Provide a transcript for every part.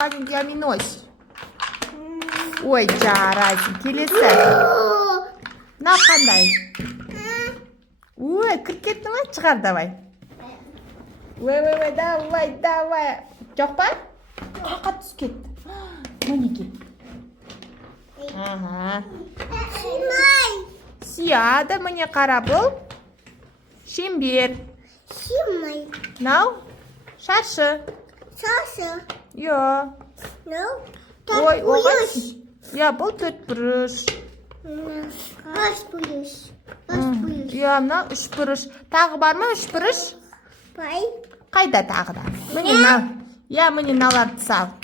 Маленький аминось. Ой, жарайсың. Келесі. Мына қандай? Ой, кіріп кеттің ба? Шығар, давай. Ой, давай. Жоқ па? Қақа түс кетті. Мінеке. Сияды, міне қара бұл. Шеңбер. Мынау шаршы. Йо. Ой, я бұл төртбұрыш. Я, мынау үшбұрыш. Тағы бар ма үшбұрыш? Қайда тағы да? Міне мынау. Я, міне мыналарды сал.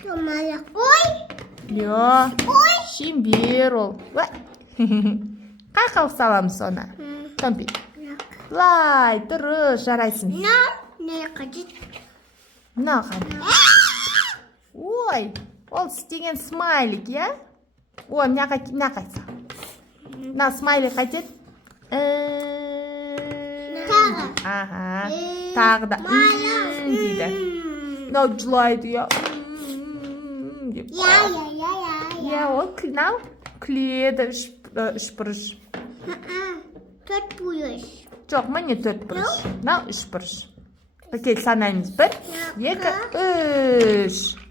Йо. Шеңбер ол. Қай қауып саламыз соны? Томпи. Лай, дұрыс, жарайсың. Мынау қандай? Ой, ол істеген смайлик, я? Ой, мына қайса? Мына смайлик қайтеді? Тағы да дейді. Мынау жылайды, я? Я, ол мынау күледі, үшбұрыш. Жоқ, міне төртбұрыш. Мынау үшбұрыш. Кел санаймыз. 1, 2, 3.